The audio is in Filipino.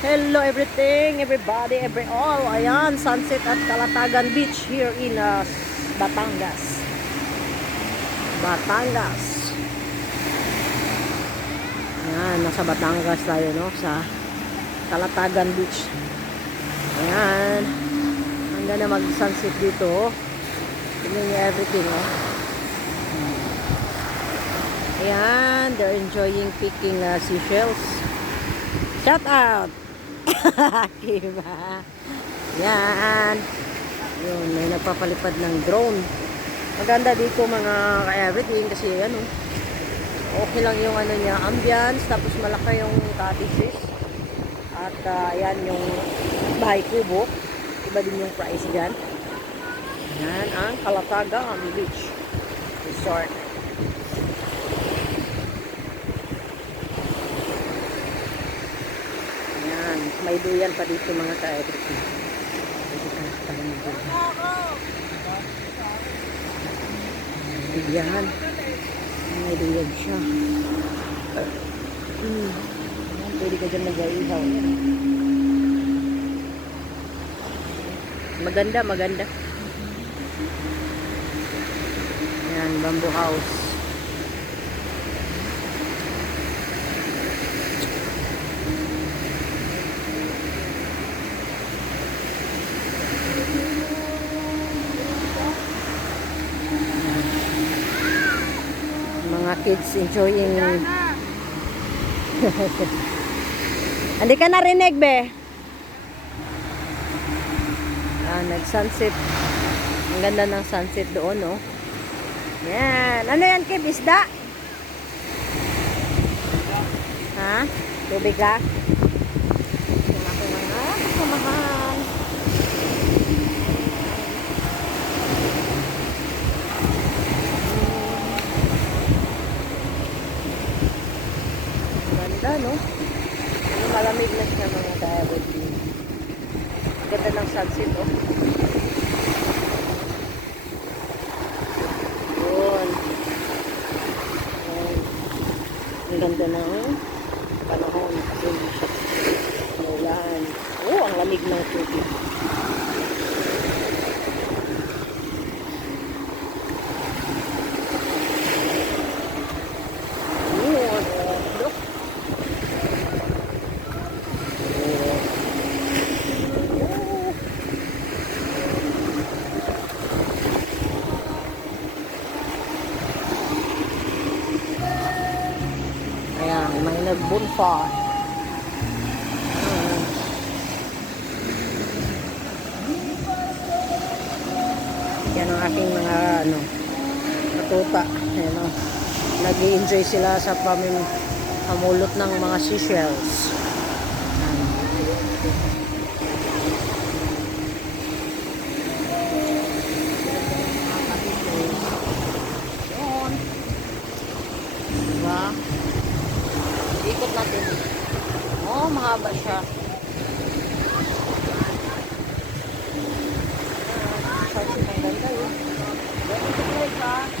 Hello everything, everybody, every all. Ayan, sunset at Calatagan Beach here in Batangas. Batangas. Ayan, nasa Batangas tayo, no? Sa Calatagan Beach. Ayan. Hanggang na mag-sunset dito, oh. Tingnan niyo everything, oh. Ayan, they're enjoying picking seashells. Shout out! Diba? Yan. Yun, may nagpapalipad ng drone. Maganda dito mga ka-everything kasi ano, okay lang yung ano niya, ambience, tapos malaki yung cottages. At ayan yung bahay kubo. Iba din yung price dyan. Yan ang Calatagan Beach Resort. May duyan pa dito mga ka-everything. Duyan. May duyan siya. Pwede ka dyan mag-ihaw. Maganda, maganda. Yan, bamboo house. Mga kids enjoying. Hindi ka narinig, be? Nag-sunset. Ang ganda ng sunset doon, no? Yan. Ano yan, Kip? Isda? Ha? Tubig ka? Yan ako mga kasamahan. No? Malamig na siya mga ka-everything. Ganda ng sunset, oh. Yun. Ang ganda ng panahon. Ulan. Oh, ang lamig ng tubig. May nag-bonfire. Yan ang aking mga matuta. Ayan, nag-i-enjoy sila sa pamulot ng mga seashells. Diba? Ikot natin. Oh, mahaba siya. Sunset ang ganda yun. Ready to play ka?